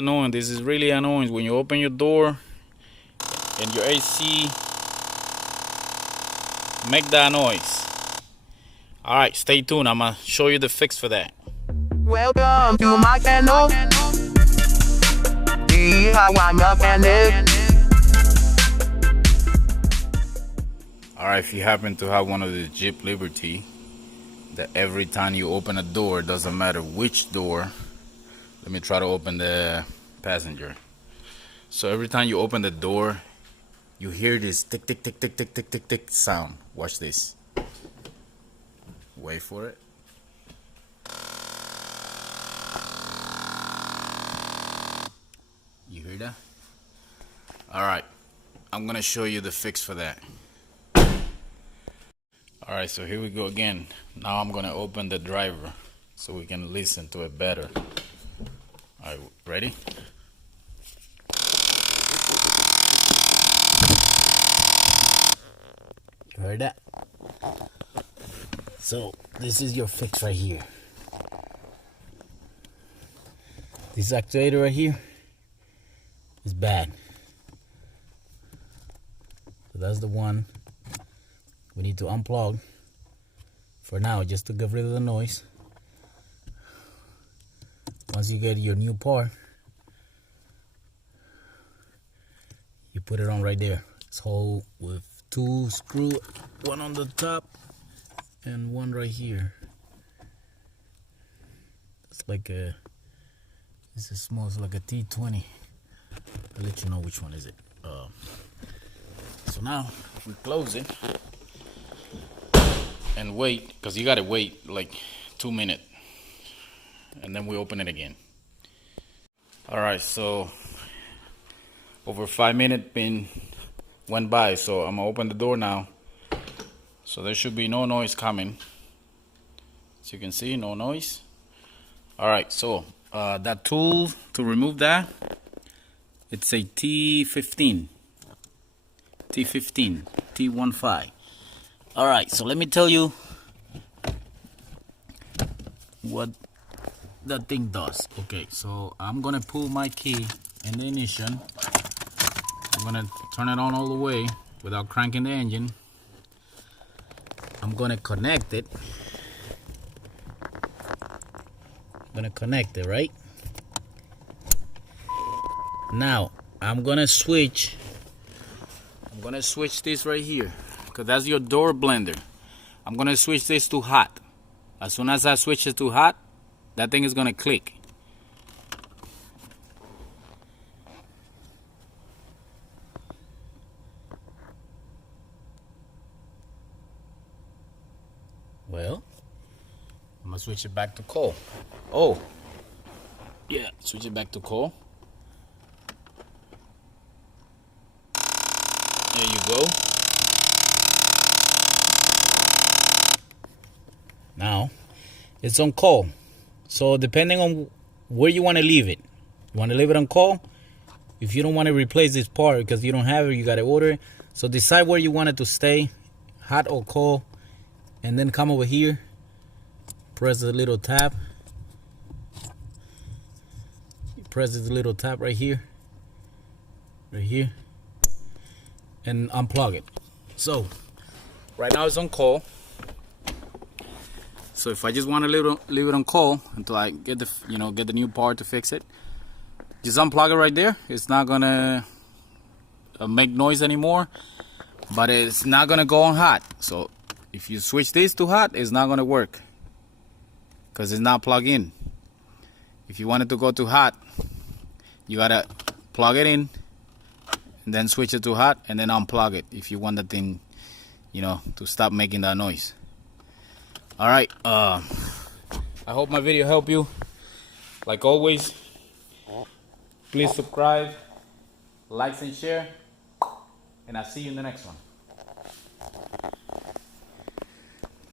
Annoying. This is really annoying when you open your door and your AC make that noise. Alright, stay tuned. I'm gonna show you the fix for that. Welcome to my channel. DIY mechanic. Alright, if you happen to have one of the Jeep Liberty that every time you open a door, doesn't matter which door. Let me try to open the passenger. So every time you open the door, you hear this tick tick tick tick tick tick tick tick sound. Watch this. Wait for it. You hear that? Alright, I'm gonna show you the fix for that. Alright, so here we go again. Now I'm gonna open the driver so we can listen to it better. Alright, ready? You heard that? So this is your fix right here. This actuator right here is bad. So that's the one we need to unplug for now, just to get rid of the noise. Once you get your new part, you put it on right there. It's whole with 2 screws, one on the top and one right here. It's like a, this is small, it's like a T20. I'll let you know which one is it. So now we close it and wait, because you gotta wait like 2 minutes, and then we open it again. Alright, so over 5 minutes went by, so I'm gonna open the door now. So there should be no noise coming. As you can see, no noise. Alright, so that tool to remove that, it's a T15. T15. Alright, so let me tell you what that thing does. Okay, so I'm gonna pull my key in the ignition. I'm gonna turn it on all the way without cranking the engine. I'm gonna connect it. I'm gonna connect it, right? Now I'm gonna switch this right here, because that's your door blender. I'm gonna switch this to hot. As soon as I switch it to hot, that thing is gonna click. Well, I'm gonna switch it back to cold. Oh, yeah, switch it back to cold. There you go. Now it's on cold. So depending on where you want to leave it, you want to leave it on cold. If you don't want to replace this part because you don't have it, you got to order it. So decide where you want it to stay, hot or cold, and then come over here, press the little tab. Press this little tab right here, and unplug it. So right now it's on cold. So if I just want to leave it on cold until I get the new part to fix it, just unplug it right there. It's not gonna make noise anymore, but it's not gonna go on hot. So if you switch this to hot, it's not gonna work because it's not plugged in. If you want it to go to hot, you gotta plug it in and then switch it to hot and then unplug it if you want the thing, to stop making that noise. Alright, I hope my video helped you. Like always, please subscribe, like and share, and I'll see you in the next one.